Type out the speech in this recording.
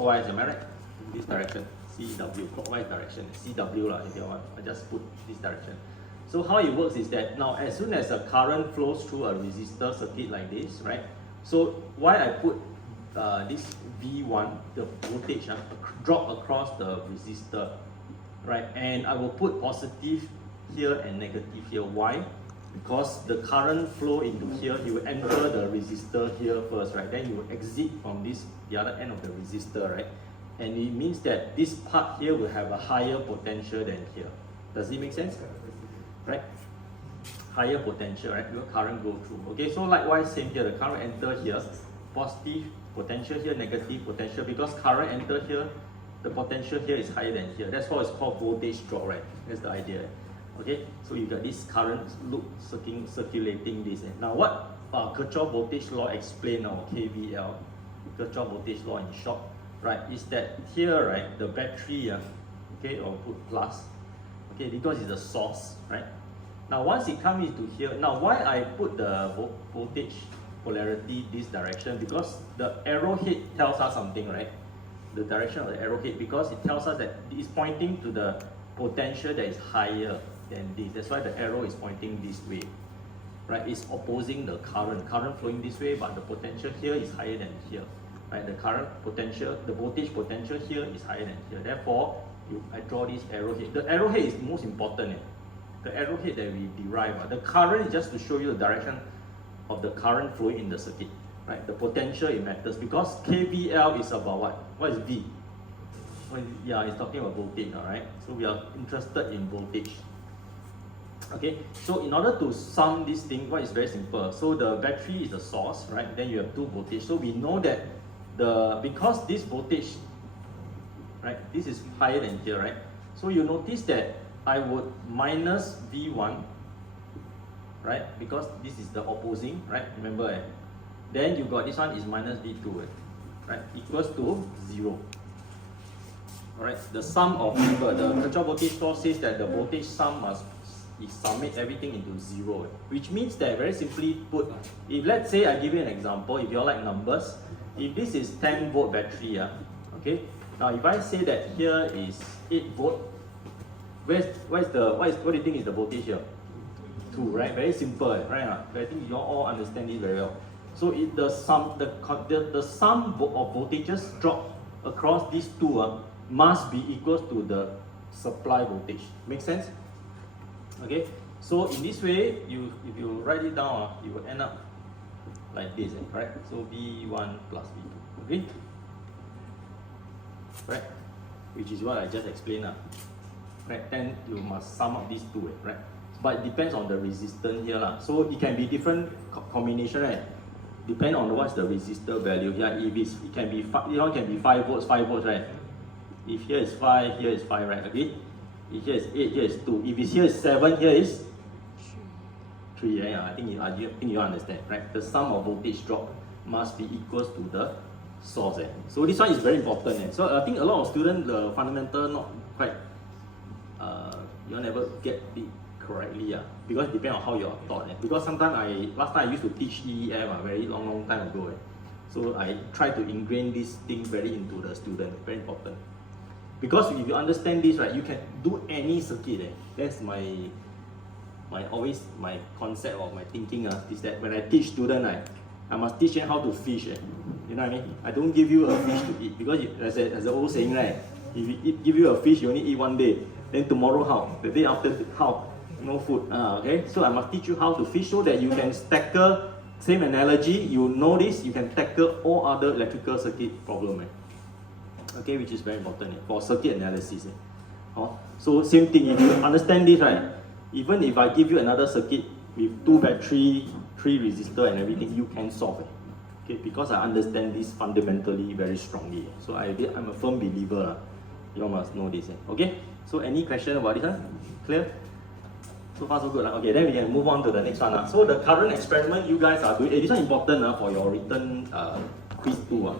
clockwise, am I right? In this direction, CW, clockwise direction, CW lah, if you want. I just put this direction. So how it works is that now as soon as a current flows through a resistor circuit like this, right? So why I put this V1, the voltage drop across the resistor, right? And I will put positive here and negative here. Why? Because the current flow into here, you will enter the resistor here first, right? Then you will exit from this, the other end of the resistor, right? And it means that this part here will have a higher potential than here. Does it make sense? Right? Higher potential, right? Your current go through. Okay, so likewise, same here. The current enter here, positive potential here, negative potential. Because current enter here, the potential here is higher than here. That's why it's called voltage drop, right? That's the idea. Okay, so you got this current loop circulating this. Now, what Kirchhoff voltage law explain, or KVL, Kirchhoff voltage law in short, right? Is that here, right? The battery, okay, or put plus. Okay, because it's the source, right? Now once it comes into here, now why I put the voltage polarity this direction? Because the arrowhead tells us something, right? The direction of the arrowhead, because it tells us that it's pointing to the potential that is higher than this. That's why the arrow is pointing this way, right? It's opposing the current flowing this way, but the potential here is higher than here, right? The current potential, the voltage potential here is higher than here. Therefore, I draw this arrowhead. The arrowhead is most important. The arrowhead that we derive. The current is just to show you the direction of the current flowing in the circuit. Right? The potential, it matters because KVL is about what? What is V? Well, yeah, it's talking about voltage. Alright. So we are interested in voltage. Okay. So in order to sum this thing, what is very simple. So the battery is the source, right? Then you have two voltage. So we know that because this voltage, right, this is higher than here, right? So you notice that I would minus V1, right? Because this is the opposing, right? Remember, then you got this one is minus V2, right? Equals to 0. Alright, the sum of the Kirchhoff voltage law says that the voltage sum must summate everything into 0, which means that, very simply put, if let's say I give you an example, if you all like numbers, if this is 10 volt battery, okay. Now, if I say that here is 8 volt, what do you think is the voltage here? 2, right? Very simple, right? I think you all understand this very well. So the sum of voltages drop across these two must be equal to the supply voltage. Make sense? Okay. So in this way, if you write it down, you will end up like this, right? So V1 plus V2. Okay. Right, which is what I just explained, right? Then you must sum up these two, right? But it depends on the resistance here, so it can be different combination, right? Depend on what's the resistor value here. If it can be 5 volts, right? If here is 5, here is 5, right? Okay. If here is 8, here is 2. If it's here is 7, here is 3. Right? I think you understand, right? The sum of voltage drop must be equal to the source. So this one is very important. So I think a lot of students, the fundamental not quite, you never get it correctly, because it depends on how you are taught. Because sometimes last time I used to teach EEF a very long time ago. So I try to ingrain this thing very into the student. Very important. Because if you understand this, right, you can do any circuit. That's my concept or my thinking is that when I teach students, I must teach them how to fish. You know what I mean? I don't give you a fish to eat because as the old saying, right? If give you a fish, you only eat one day. Then tomorrow how? The day after how? No food. Okay. So I must teach you how to fish so that you can tackle. Same analogy. You know this. You can tackle all other electrical circuit problem. Okay, which is very important for circuit analysis. So same thing. If you understand this, right? Even if I give you another circuit with 2 battery, 3 resistor and everything, you can solve it. Okay, because I understand this fundamentally very strongly. So I'm a firm believer. You all must know this. Okay, so any question about this? Clear? So far so good. Okay, then we can move on to the next one. So the current experiment you guys are doing, this one important for your written quiz 2.